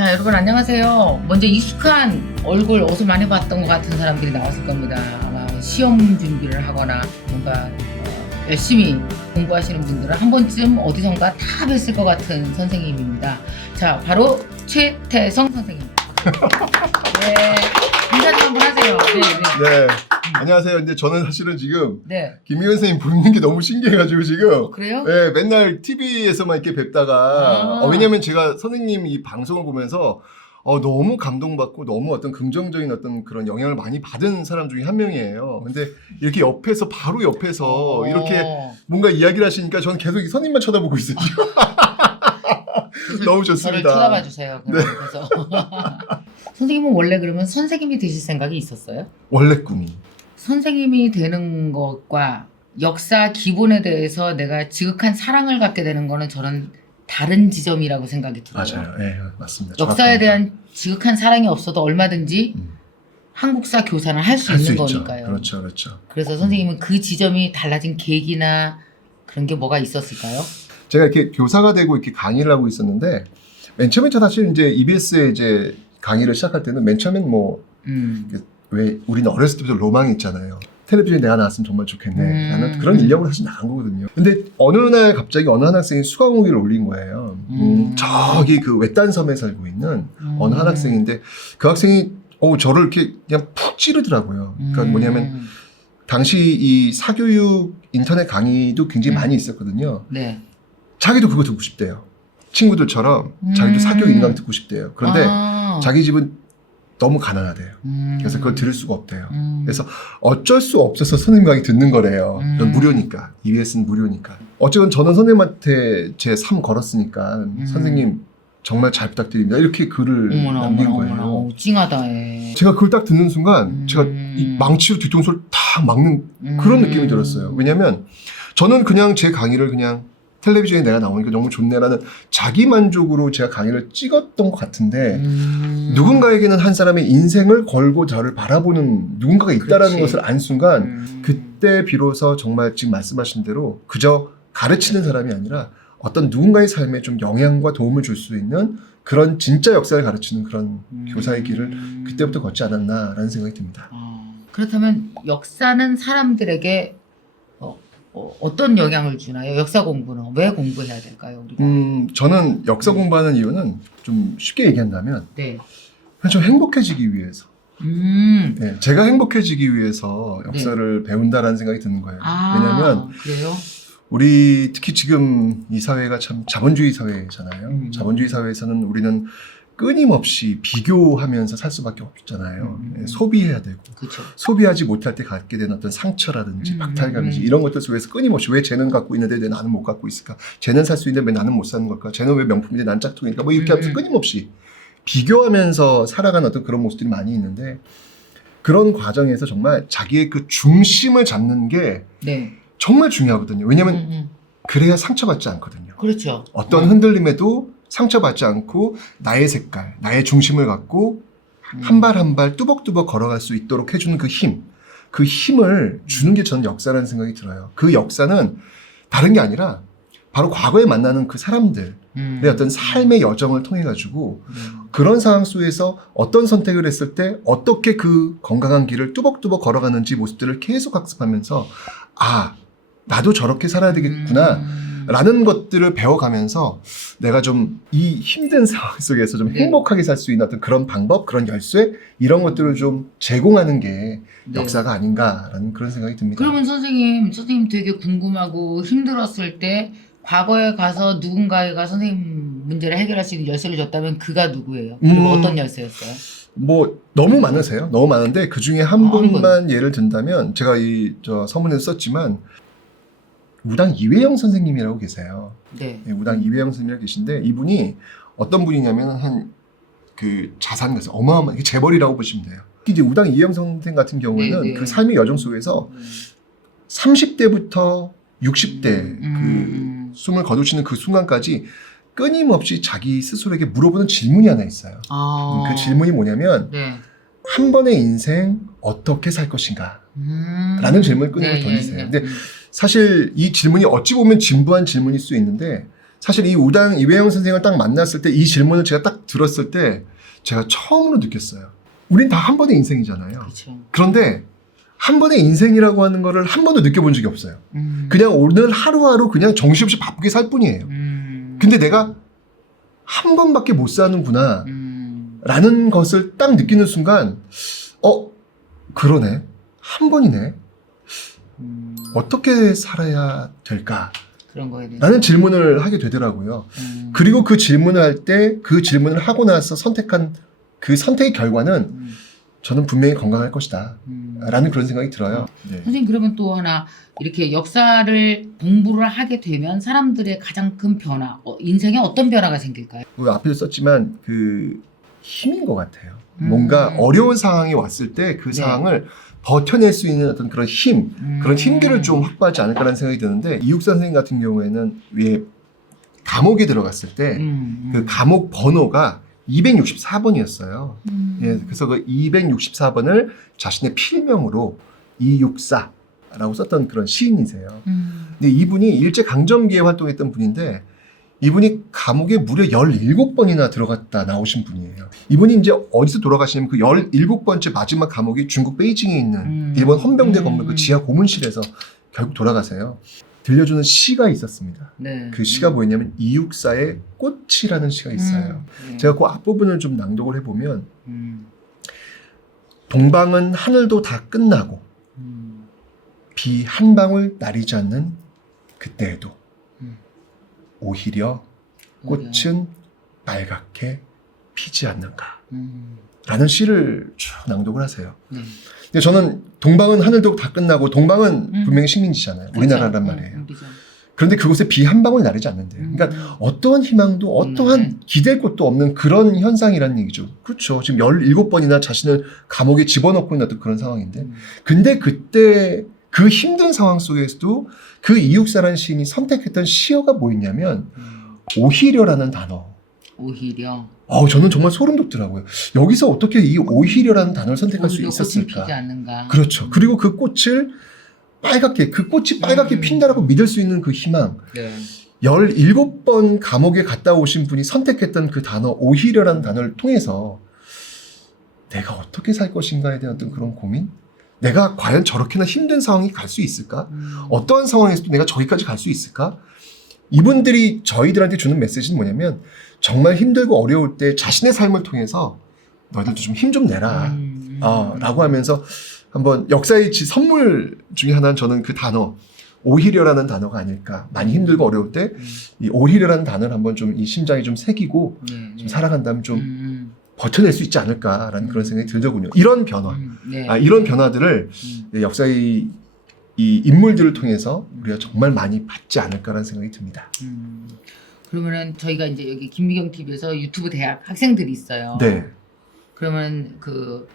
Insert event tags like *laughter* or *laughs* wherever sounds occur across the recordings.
자, 여러분 안녕하세요. 먼저 익숙한 얼굴 어디서 많이 봤던 것 같은 사람들이 나왔을 겁니다. 아마 시험 준비를 하거나 뭔가 어, 열심히 공부하시는 분들은 한 번쯤 어디선가 다 뵀을 것 같은 선생님입니다. 자, 바로 최태성 선생님. *laughs* 네, 인사 좀 한번 하세요. 네, 네. 네. 안녕하세요. 근데 저는 사실은 지금 네. 김희원 선생님 보는 게 너무 신기해가지고 지금 어, 그래요? 네, 맨날 TV에서만 이렇게 뵙다가 아. 어, 왜냐면 제가 선생님 이 방송을 보면서 어, 너무 감동받고 너무 어떤 긍정적인 어떤 그런 영향을 많이 받은 사람 중에 한 명이에요. 근데 이렇게 옆에서 바로 옆에서 이렇게 어, 뭔가 이야기를 하시니까 저는 계속 이 선생님만 쳐다보고 있어요. *laughs* *laughs* 너무 저를 좋습니다. 쳐다봐 주세요. 네. 그래서 선생님은 원래 그러면 선생님이 되실 생각이 있었어요? 원래 꿈이. 선생님이 되는 것과 역사 기본에 대해서 내가 지극한 사랑을 갖게 되는 거는 저는 다른 지점이라고 생각이 들어요. 맞아요. 네, 맞습니다. 역사에 정확합니다. 대한 지극한 사랑이 없어도 얼마든지 음. 한국사 교사는 할 수 할수 있는 있죠. 거니까요. 그렇죠, 그렇죠. 그래서 선생님은 그 지점이 달라진 계기나 그런 게 뭐가 있었을까요? 제가 이렇게 교사가 되고 이렇게 강의를 하고 있었는데 맨 처음에 저 사실 이제 EBS에 이제 강의를 시작할 때는 맨 처음엔 뭐왜 음. 우리는 어렸을 때부터 로망이 있잖아요. 텔레비전에 내가 나왔으면 정말 좋겠네. 음. 라는 그런 인력으로 사실 나간 거거든요. 근데 어느 날 갑자기 어느 한 학생이 수강 후기를 올린 거예요. 음, 음. 저기 그 외딴 섬에 살고 있는 음. 어느 한 학생인데 그 학생이 어 저를 이렇게 그냥 푹 찌르더라고요. 그러니까 음. 뭐냐면 당시 이 사교육 인터넷 강의도 굉장히 음. 많이 있었거든요. 네. 자기도 그거 듣고 싶대요. 친구들처럼 음. 자기도 사교육 인강 듣고 싶대요. 그런데 아. 자기 집은 너무 가난하대요. 음. 그래서 그걸 들을 수가 없대요. 음. 그래서 어쩔 수 없어서 선생님 강의 듣는 거래요. 음. 무료니까. EBS는 무료니까. 어쨌든 저는 선생님한테 제 삶 걸었으니까 음. 선생님 정말 잘 부탁드립니다. 이렇게 글을 어머나 남긴 어머나 거예요. 어머나 어, 찡하다 애. 제가 그걸 딱 듣는 순간 음. 제가 이 망치로 뒤통수를 탁 막는 음. 그런 느낌이 들었어요. 왜냐면 저는 그냥 제 강의를 그냥 텔레비전에 내가 나오니까 너무 좋네라는 자기 만족으로 제가 강의를 찍었던 것 같은데 음. 누군가에게는 한 사람의 인생을 걸고 저를 바라보는 누군가가 있다라는 그렇지. 것을 안 순간 음. 그때 비로소 정말 지금 말씀하신 대로 그저 가르치는 사람이 아니라 어떤 누군가의 삶에 좀 영향과 도움을 줄 수 있는 그런 진짜 역사를 가르치는 그런 음. 교사의 길을 그때부터 걷지 않았나라는 생각이 듭니다. 어, 그렇다면 역사는 사람들에게 어, 떤 영향을 주나요? 역사 공부는 왜 공부해야 될까요? 우리가? 음, 저는 역사 공부하는 이유는 좀 쉽게 얘기한다면 네. 그냥 좀 행복해지기 위해서. 음. 네, 제가 행복해지기 위해서 역사를 배운다라는 생각이 드는 거예요. 아, 왜냐하면 그래요? 우리 특히 지금 이 사회가 참 자본주의 사회잖아요. 음. 자본주의 사회에서는 우리는 끊임없이 비교하면서 살 수밖에 없잖아요. 음. 예, 소비해야 되고 그렇죠. 소비하지 못할 때 갖게 된 어떤 상처라든지 음, 박탈감이지 음. 이런 것들 속에서 끊임없이 왜 쟤는 갖고 있는데 왜 나는 못 갖고 있을까? 쟤는 살 수 있는데 왜 나는 못 사는 걸까? 쟤는 왜 명품인데 난 짝퉁일까? 뭐 이렇게 음, 하면서 음. 끊임없이 비교하면서 살아가는 어떤 그런 모습들이 많이 있는데 그런 과정에서 정말 자기의 그 중심을 잡는 게 네. 정말 중요하거든요. 왜냐면 음, 음. 그래야 상처받지 않거든요. 그렇죠. 어떤 음. 흔들림에도 상처받지 않고 나의 색깔, 나의 중심을 갖고 음. 한발 한 발 뚜벅뚜벅 걸어갈 수 있도록 해주는 그 힘, 그 힘을 주는 게 저는 역사라는 생각이 들어요. 그 역사는 다른 게 아니라 바로 과거에 만나는 그 사람들의 음. 어떤 삶의 여정을 통해 가지고 음. 그런 상황 속에서 어떤 선택을 했을 때 어떻게 그 건강한 길을 뚜벅뚜벅 걸어가는지 모습들을 계속 학습하면서 아 나도 저렇게 살아야 되겠구나. 음. 라는 것들을 배워가면서 내가 좀 이 힘든 상황 속에서 좀 네. 행복하게 살 수 있는 어떤 그런 방법, 그런 열쇠 이런 것들을 좀 제공하는 게 네. 역사가 아닌가라는 그런 생각이 듭니다. 그러면 선생님, 선생님 되게 궁금하고 힘들었을 때 과거에 가서 누군가가 선생님 문제를 해결할 수 있는 열쇠를 줬다면 그가 누구예요? 그리고 음. 어떤 열쇠였어요? 뭐 너무 많으세요. 너무 많은데 그 중에 한 아, 한 분만 예를 든다면 제가 이 저 서문에서 썼지만 우당 이회영 선생님이라고 계세요. 네. 예, 우당 이회영 선생님이라고 계신데 이분이 어떤 분이냐면 한 그 자산 가서 어마어마한 이게 재벌이라고 보시면 돼요. 특히 이제 우당 이회영 선생 같은 경우에는 네, 네. 그 삶의 여정 속에서 30대부터 60대 음. 그 숨을 거두시는 그 순간까지 끊임없이 자기 스스로에게 물어보는 질문이 하나 있어요. 아. 그 질문이 뭐냐면 네. 한 번의 인생 어떻게 살 것인가? 음. 라는 질문을 끊임없이 네, 던지세요. 네, 네. 근데 사실 이 질문이 어찌 보면 진부한 질문일 수 있는데 사실 이 우당 이회영 선생을 딱 만났을 때 이 질문을 제가 딱 들었을 때 제가 처음으로 느꼈어요. 우린 다 한 번의 인생이잖아요. 그렇죠. 그런데 한 번의 인생이라고 하는 거를 한 번도 느껴본 적이 없어요. 음. 그냥 오늘 하루하루 그냥 정신없이 바쁘게 살 뿐이에요. 음. 근데 내가 한 번밖에 못 사는구나. 음. 라는 것을 딱 느끼는 순간, 어, 그러네. 한 번이네. 음. 어떻게 살아야 될까? 그런 거에 대해서. 라는 질문을 하게 되더라고요. 음. 그리고 그 질문을 할 때 그 질문을 하고 나서 선택한 그 선택의 결과는 음. 저는 분명히 건강할 것이다. 음. 라는 그런 생각이 들어요. 네. 선생님 그러면 또 하나 이렇게 역사를 공부를 하게 되면 사람들의 가장 큰 변화, 어, 인생에 어떤 변화가 생길까요? 그 앞에도 썼지만 그 힘인 것 같아요. 음. 뭔가 어려운 상황이 왔을 때그 네. 상황을 버텨낼 수 있는 어떤 그런 힘, 그런 음. 힘기를 좀 확보하지 않을까라는 생각이 드는데 이육선 선생님 같은 경우에는 왜 감옥에 들어갔을 때그 음, 음. 감옥 번호가 264번이었어요. 음. 예, 그래서 그 264번을 자신의 필명으로 264라고 썼던 그런 시인이세요. 음. 근데 이분이 일제 강점기에 활동했던 분인데 이분이 감옥에 무려 17번이나 들어갔다 나오신 분이에요. 이분이 이제 어디서 돌아가시냐면 그 17번째 마지막 감옥이 중국 베이징에 있는 음. 일본 헌병대 음. 건물 그 지하 고문실에서 결국 돌아가세요. 들려주는 시가 있었습니다. 네. 그 시가 뭐였냐면 이육사의 꽃이라는 시가 있어요. 음. 제가 그 앞부분을 좀 낭독을 해보면 음. 동방은 하늘도 다 끝나고 음. 비한 방울 나리지 않는 그때에도 음. 오히려 꽃은 빨갛게 피지 않는가 음. 라는 시를 쭉 낭독을 하세요. 네. 근데 저는 동방은 하늘도 다 끝나고 동방은 음. 분명히 식민지잖아요. 우리나라란 그렇죠. 말이에요. 음, 우리죠. 그런데 그곳에 비 한 방울 나리지 않는데요. 음. 그러니까 어떠한 희망도 어떠한 네. 기댈 곳도 없는 그런 현상이라는 얘기죠. 그렇죠. 지금 17번이나 자신을 감옥에 집어넣고 있는 어떤 그런 상황인데. 음. 근데 그때 그 힘든 상황 속에서도 그 이육사라는 시인이 선택했던 시어가 뭐였냐면 음. 오히려라는 단어. 오히려 어, 저는 정말 소름 돋더라고요. 여기서 어떻게 이 오히려라는 단어를 선택할 수 오히려 있었을까? 피지 않는가. 그렇죠. 그리고 그 꽃을 빨갛게, 그 꽃이 빨갛게 음. 핀다라고 믿을 수 있는 그 희망. 네. 17번 감옥에 갔다 오신 분이 선택했던 그 단어, 오히려라는 단어를 통해서 내가 어떻게 살 것인가에 대한 어떤 그런 고민? 내가 과연 저렇게나 힘든 상황이 갈 수 있을까? 음. 어떠한 상황에서도 내가 저기까지 갈 수 있을까? 이분들이 저희들한테 주는 메시지는 뭐냐면 정말 힘들고 어려울 때 자신의 삶을 통해서 너희들도 좀 힘좀 내라. 음. 어, 라고 하면서 한번 역사의 지- 선물 중에 하나는 저는 그 단어, 오히려라는 단어가 아닐까. 많이 힘들고 어려울 때이 음. 오히려라는 단어를 한번 좀 이 심장에 좀 새기고 네, 좀 네. 살아간다면 좀 음. 버텨낼 수 있지 않을까라는 그런 생각이 들더군요. 이런 변화, 음. 네. 아, 이런 변화들을 음. 역사의 이 인물들을 통해서 우리가 정말 많이 받지 않을까라는 생각이 듭니다. 음. 그러면은 저희가 이제 여기 김미경 TV에서 유튜브 대학 학생들이 있어요. 네. 그러면 그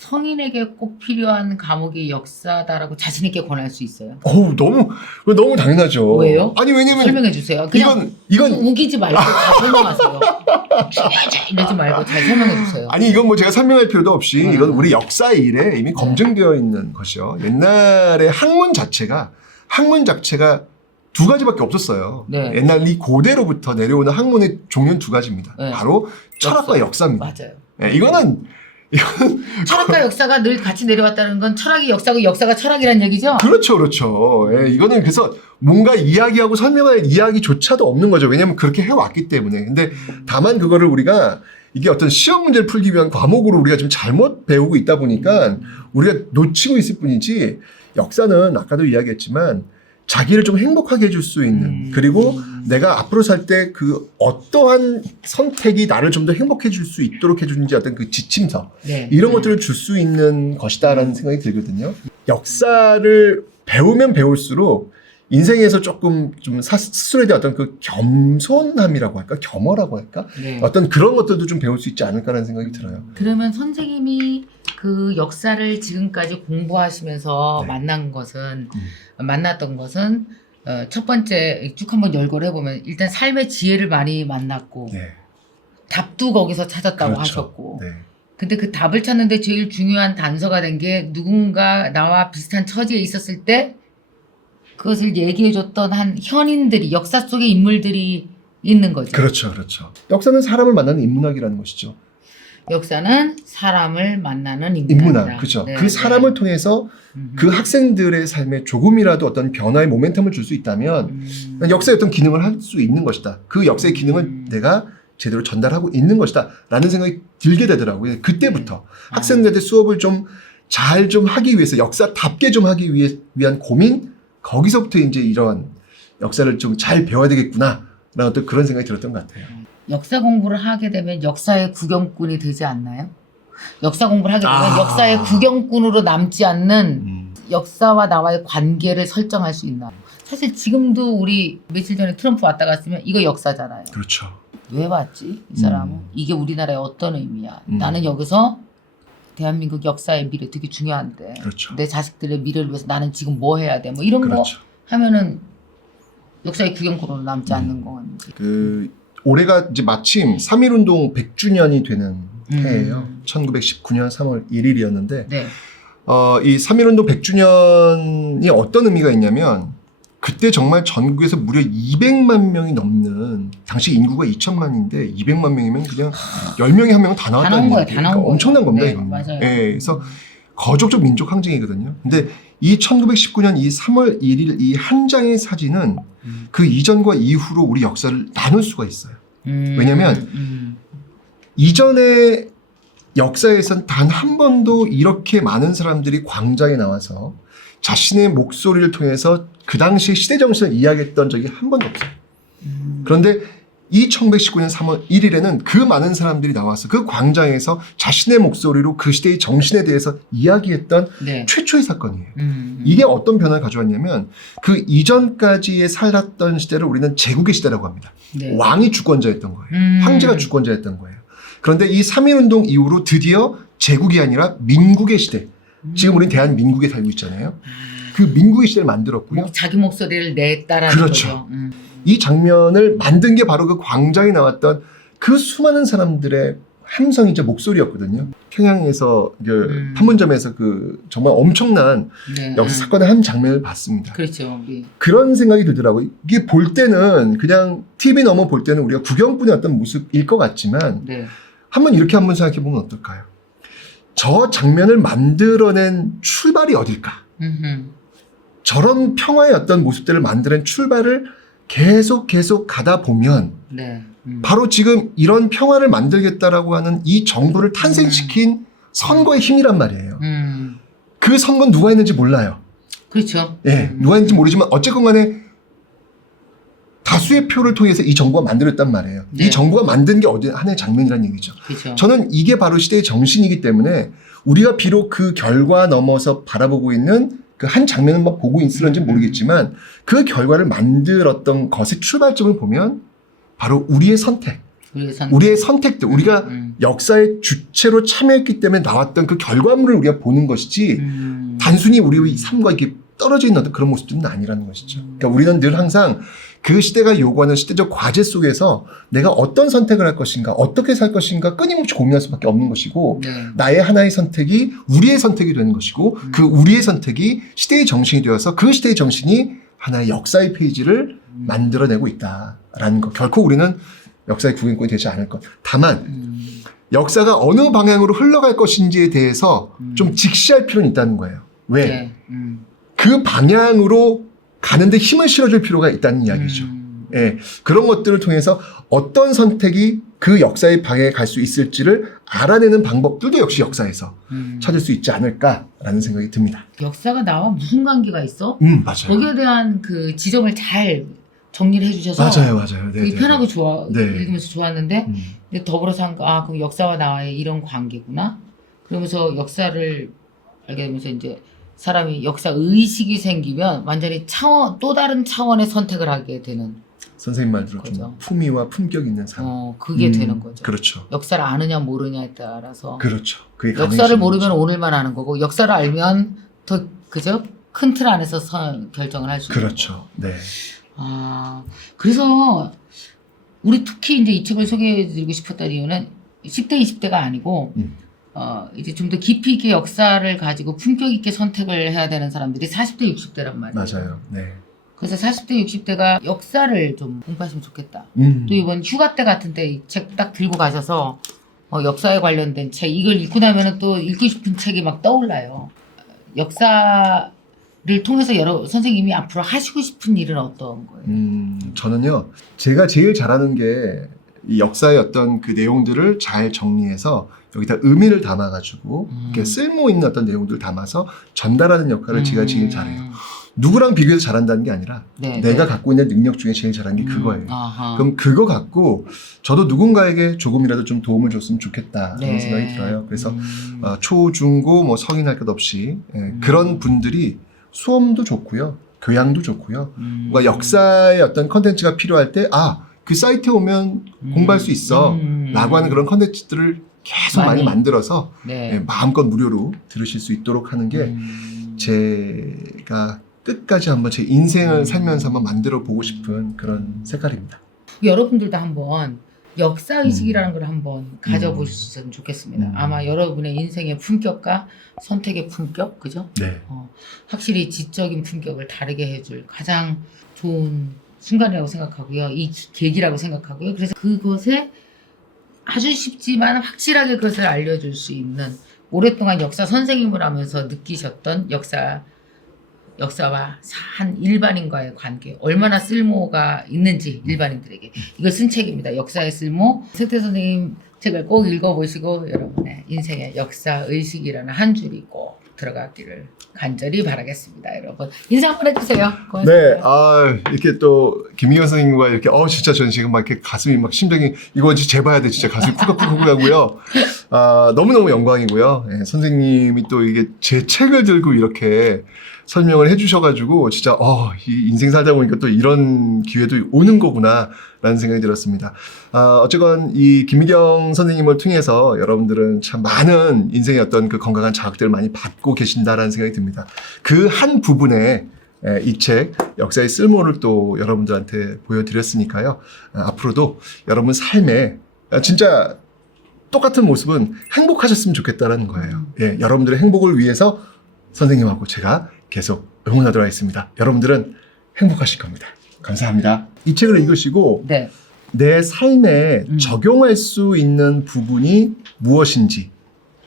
성인에게 꼭 필요한 과목이 역사다라고 자신 있게 권할 수 있어요. 어우, 너무, 너무 당연하죠. 왜요? 아니, 왜냐면 설명해 주세요. 그냥 이건, 이건, 우기지 말고 잘 설명하세요. 이러지 말고 잘 설명해 주세요. 아니 이건 뭐 제가 설명할 필요도 없이 음. 이건 우리 역사의 일에 이미 검증되어 있는 것이요. 옛날에 학문 자체가 학문 자체가 두 가지밖에 없었어요. 네. 옛날 이 고대로부터 내려오는 학문의 종류는 두 가지입니다. 네. 바로 철학과 역사. 역사입니다. 맞아요. 네, 이거는 철학과 역사가 늘 같이 내려왔다는 건 철학이 역사고 역사가 철학이란 얘기죠? 그렇죠, 그렇죠. 예, 이거는 그래서 뭔가 이야기하고 설명할 이야기조차도 없는 거죠. 왜냐하면 그렇게 해왔기 때문에. 근데 다만 그거를 우리가 이게 어떤 시험 문제를 풀기 위한 과목으로 우리가 지금 잘못 배우고 있다 보니까 우리가 놓치고 있을 뿐이지 역사는 아까도 이야기했지만 자기를 좀 행복하게 해줄 수 있는 음. 그리고 내가 앞으로 살 때 그 어떠한 선택이 나를 좀 더 행복해 줄 수 있도록 해주는지 어떤 그 지침서 네. 이런 네. 것들을 줄 수 있는 것이다라는 생각이 들거든요. 역사를 배우면 배울수록 인생에서 조금 좀 사- 스스로에 대한 어떤 그 겸손함이라고 할까? 겸허라고 할까? 네. 어떤 그런 것들도 좀 배울 수 있지 않을까라는 생각이 들어요. 그러면 선생님이 그 역사를 지금까지 공부하시면서 네. 만난 것은 만났던 것은 어, 첫 번째 쭉 한번 열거를 해보면 일단 삶의 지혜를 많이 만났고 네. 답도 거기서 찾았다고 그렇죠. 하셨고 네. 근데 그 답을 찾는데 제일 중요한 단서가 된 게 누군가 나와 비슷한 처지에 있었을 때 그것을 얘기해줬던 한 현인들이 역사 속의 인물들이 있는 거죠. 그렇죠, 그렇죠. 역사는 사람을 만나는 인문학이라는 것이죠. 역사는 사람을 만나는 인문학이다. 인문학, 그렇죠. 네, 그 사람을 네. 통해서 음. 그 학생들의 삶에 조금이라도 어떤 변화의 모멘텀을 줄 수 있다면 음. 역사의 어떤 기능을 할 수 있는 것이다. 그 역사의 기능을 음. 내가 제대로 전달하고 있는 것이다. 라는 생각이 들게 되더라고요. 그때부터 아. 학생들한테 수업을 좀잘좀 하기 위해서 역사답게 좀 하기 위해, 위한 고민 거기서부터 이제 이런 역사를 좀 잘 배워야 되겠구나. 라는 어떤 그런 생각이 들었던 것 같아요. 역사 공부를 하게 되면 역사의 구경꾼이 되지 않나요? 역사 공부를 하게 되면 아. 역사의 구경꾼으로 남지 않는 음. 역사와 나와의 관계를 설정할 수 있나요? 사실 지금도 우리 며칠 전에 트럼프 왔다 갔으면 이거 역사잖아요. 그렇죠. 왜 왔지? 이 사람은 음. 이게 우리나라에 어떤 의미야? 음. 나는 여기서 대한민국 역사의 미래 되게 중요한데 그렇죠. 내 자식들의 미래를 위해서 나는 지금 뭐 해야 돼? 뭐 이런 거 그렇죠. 하면은 역사의 구경꾼으로 남지 음. 않는 건지. 그 올해가 이제 마침 3.1운동 100주년이 되는 음. 해예요. 1919년 3월 1일이었는데 네. 어, 이 3.1운동 100주년이 어떤 의미가 있냐면 그때 정말 전국에서 무려 200만 명이 넘는 당시 인구가 2천만인데 200만 명이면 그냥 10명이 한 명은 다 나왔다는 거예요. 다 나온 그러니까 거예요. 엄청난 겁니다, 네, 이건. 맞아요. 예, 그래서 거족적 민족 항쟁이거든요. 근데 이 1919년 이 3월 1일 이 한 장의 사진은 음. 그 이전과 이후로 우리 역사를 나눌 수가 있어요. 음. 왜냐면 음. 이전의 역사에선 단 한 번도 이렇게 많은 사람들이 광장에 나와서 자신의 목소리를 통해서 그 당시 시대 정신을 이야기했던 적이 한 번도 없어요. 음. 그런데 이 1919년 3월 1일에는 그 많은 사람들이 나와서 그 광장에서 자신의 목소리로 그 시대의 정신에 대해서 이야기했던 네. 최초의 사건이에요. 음. 이게 어떤 변화를 가져왔냐면 그 이전까지의 살았던 시대를 우리는 제국의 시대라고 합니다. 네. 왕이 주권자였던 거예요. 음. 황제가 주권자였던 거예요. 그런데 이 3.1운동 이후로 드디어 제국이 아니라 민국의 시대. 지금 우리는 대한민국에 살고 있잖아요. 그 민국의 시대를 만들었고요. 목- 자기 목소리를 냈다라는 그렇죠. 거죠. 음. 이 장면을 만든 게 바로 그 광장에 나왔던 그 수많은 사람들의 함성이자 목소리였거든요. 평양에서 그 음. 판문점에서 그 정말 엄청난 네. 역사 음. 사건의 한 장면을 봤습니다. 그렇죠. 우리. 그런 생각이 들더라고요. 이게 볼 때는 그냥 TV 넘어 볼 때는 우리가 구경꾼의 어떤 모습일 것 같지만 네. 한번 이렇게 한번 생각해 보면 어떨까요? 저 장면을 만들어낸 출발이 어딜까? 음흠. 저런 평화의 어떤 모습들을 만드는 출발을 계속 계속 가다 보면 네. 음. 바로 지금 이런 평화를 만들겠다라고 하는 이 정부를 탄생시킨 선거의 힘이란 말이에요. 음. 그 선거는 누가 했는지 몰라요. 그렇죠. 예, 음. 누가 했는지 모르지만 어쨌건 간에 다수의 표를 통해서 이 정부가 만들었단 말이에요. 네. 이 정부가 만든 게 어디 하나의 장면이라는 얘기죠. 그렇죠. 저는 이게 바로 시대의 정신이기 때문에 우리가 비록 그 결과 넘어서 바라보고 있는 그 한 장면을 막 보고 있을런지 모르겠지만 그 결과를 만들었던 것의 출발점을 보면 바로 우리의 선택, 우리의 선. 우리의 선택들, 우리가 음. 역사의 주체로 참여했기 때문에 나왔던 그 결과물을 우리가 보는 것이지 음. 단순히 우리의 삶과 이렇게 떨어져 있는 어떤 그런 모습들은 아니라는 것이죠. 그러니까 우리는 늘 항상 그 시대가 요구하는 시대적 과제 속에서 내가 어떤 선택을 할 것인가, 어떻게 살 것인가 끊임없이 고민할 수밖에 없는 것이고 네. 나의 하나의 선택이 우리의 선택이 되는 것이고 음. 그 우리의 선택이 시대의 정신이 되어서 그 시대의 정신이 하나의 역사의 페이지를 음. 만들어내고 있다라는 것. 결코 우리는 역사의 구경꾼이 되지 않을 것. 다만 음. 역사가 어느 방향으로 흘러갈 것인지에 대해서 음. 좀 직시할 필요는 있다는 거예요. 왜? 네. 음. 그 방향으로 가는데 힘을 실어줄 필요가 있다는 이야기죠. 음. 예, 그런 것들을 통해서 어떤 선택이 그 역사의 방향에 갈 수 있을지를 알아내는 방법들도 역시 역사에서 음. 찾을 수 있지 않을까라는 생각이 듭니다. 역사가 나와 무슨 관계가 있어? 음, 맞아요. 거기에 대한 그 지점을 잘 정리를 해주셔서 맞아요, 맞아요. 네, 되게 네, 편하고 네. 좋아 네. 읽으면서 좋았는데 음, 근데 더불어서 한 거, 아 그럼 역사와 나와의 이런 관계구나. 그러면서 역사를 알게 되면서 이제 사람이 역사 의식이 생기면 완전히 차원 또 다른 차원의 선택을 하게 되는 선생님 말대로 좀 그죠. 품위와 품격 있는 삶. 어 그게 음, 되는 거죠. 그렇죠. 역사를 아느냐 모르냐에 따라서 그렇죠. 그게 역사를 가능해지는 모르면 거죠. 오늘만 아는 거고 역사를 알면 더 그죠 큰 틀 안에서 선, 결정을 할 수 있는 그렇죠. 네. 아, 그래서 우리 특히 이제 이 책을 소개해드리고 싶었던 이유는 10대, 20대가 아니고, 음. 어, 이제 좀 더 깊이 있게 역사를 가지고 품격 있게 선택을 해야 되는 사람들이 40대, 60대란 말이에요. 맞아요. 네. 그래서 40대, 60대가 역사를 좀 공부하시면 좋겠다. 음. 또 이번 휴가 때 같은 때 이 책 딱 들고 가셔서 어, 역사에 관련된 책 이걸 읽고 나면은 또 읽고 싶은 책이 막 떠올라요. 역사를 통해서 여러 선생님이 앞으로 하시고 싶은 일은 어떤 거예요? 음, 저는요, 제가 제일 잘하는 게 이 역사의 어떤 그 내용들을 잘 정리해서 여기다 의미를 담아가지고 음. 이렇게 쓸모 있는 어떤 내용들을 담아서 전달하는 역할을 제가 제일 음. 잘해요. 누구랑 비교해서 잘한다는 게 아니라 네, 내가 네. 갖고 있는 능력 중에 제일 잘하는 게 그거예요. 음. 그럼 그거 갖고 저도 누군가에게 조금이라도 좀 도움을 줬으면 좋겠다 그런 네. 생각이 들어요. 그래서 음. 어, 초, 중, 고 뭐 성인 할 것 없이 예, 그런 분들이 수험도 좋고요. 교양도 좋고요. 음. 뭔가 역사의 어떤 컨텐츠가 필요할 때, 아, 그 사이트에 오면 음. 공부할 수 있어. 음. 라고 하는 그런 컨텐츠들을 계속 많이, 많이. 만들어서 네. 예, 마음껏 무료로 들으실 수 있도록 하는 게 음. 제가 끝까지 한번 제 인생을 음. 살면서 한번 만들어 보고 싶은 그런 색깔입니다. 여러분들도 한번 역사 의식이라는 걸 한번 가져보셨으면 좋겠습니다. 음. 아마 여러분의 인생의 품격과 선택의 품격, 그죠? 네. 어, 확실히 지적인 품격을 다르게 해줄 가장 좋은 순간이라고 생각하고요. 이 기- 계기라고 생각하고요. 그래서 그것에 아주 쉽지만 확실하게 그것을 알려줄 수 있는 오랫동안 역사 선생님을 하면서 느끼셨던 역사 역사와 한 일반인과의 관계 얼마나 쓸모가 있는지 일반인들에게 이거 쓴 책입니다. 역사의 쓸모 세태 선생님 책을 꼭 읽어보시고 여러분의 인생의 역사 의식이라는 한 줄이 꼭 들어가기를 간절히 바라겠습니다. 여러분 인사 한번 해주세요. 고맙습니다. 네, 아, 이렇게 또, 김희경 선생님과 이렇게, 어, 진짜 저는 지금 막 이렇게 가슴이 막 심장이, 이거 진짜 재봐야 돼. 진짜 가슴이 쿵깍쿵깍 하고요. 아, 너무너무 영광이고요. 예, 선생님이 또 이게 제 책을 들고 이렇게 설명을 해주셔가지고, 진짜, 어, 이 인생 살다 보니까 또 이런 기회도 오는 거구나, 라는 생각이 들었습니다. 아, 어쨌건 이 김희경 선생님을 통해서 여러분들은 참 많은 인생의 어떤 그 건강한 자극들을 많이 받고 계신다라는 생각이 듭니다. 그 한 부분에 이 책 역사의 쓸모를 또 여러분들한테 보여드렸으니까요. 아, 앞으로도 여러분 삶에 아, 진짜 똑같은 모습은 행복하셨으면 좋겠다라는 거예요. 예, 여러분들의 행복을 위해서 선생님하고 제가 계속 응원하도록 하겠습니다. 여러분들은 행복하실 겁니다. 감사합니다. 이 책을 읽으시고 네. 내 삶에 음. 적용할 수 있는 부분이 무엇인지,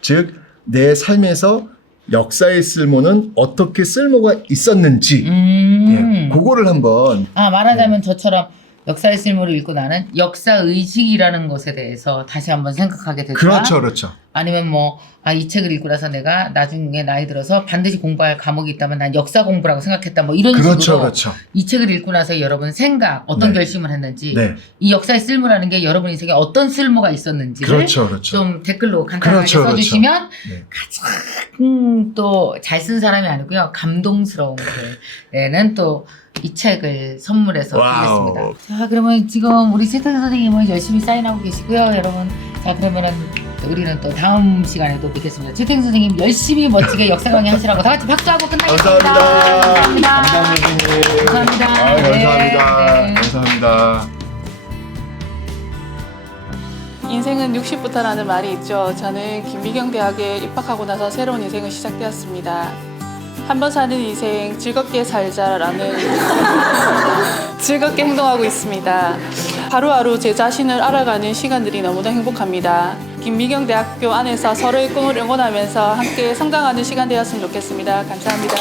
즉, 내 삶에서 역사의 쓸모는 어떻게 쓸모가 있었는지, 음. 예, 그거를 한번, 아 말하자면 저처럼 역사의 쓸모를 읽고 나는 역사 의식이라는 것에 대해서 다시 한번 생각하게 되다. 그렇죠, 그렇죠. 아니면 뭐, 아, 이 책을 읽고 나서 내가 나중에 나이 들어서 반드시 공부할 과목이 있다면 난 역사 공부라고 생각했다. 뭐 이런 그렇죠, 식으로 그렇죠. 이 책을 읽고 나서 여러분 생각, 어떤 네. 결심을 했는지, 네, 이 역사의 쓸모라는 게 여러분 인생에 어떤 쓸모가 있었는지를 그렇죠, 그렇죠. 좀 댓글로 간단하게 그렇죠, 그렇죠. 써주시면 네. 가장 또 잘 쓴 사람이 아니고요. 감동스러운 글에는 또 이 책을 선물해서 와우. 드리겠습니다. 자, 그러면 지금 우리 세탁 선생님은 열심히 사인하고 계시고요, 여러분. 자, 그러면은 우리는 또 다음 시간에 또 뵙겠습니다. 최태 선생님 열심히 멋지게 역사 강의 하시라고 다 같이 박수하고 끝나겠습니다. 감사합니다. 감사합니다. 선생님. 감사합니다. 아, 감사합니다. 네, 네. 감사합니다. 인생은 60부터라는 말이 있죠. 저는 김미경 대학에 입학하고 나서 새로운 인생을 시작되었습니다. 한 번 사는 인생 즐겁게 살자라는 *laughs* 즐겁게 행동하고 있습니다. 하루하루 제 자신을 알아가는 시간들이 너무나 행복합니다. 김미경 대학교 안에서 서로의 꿈을 응원하면서 함께 성장하는 시간 되었으면 좋겠습니다. 감사합니다.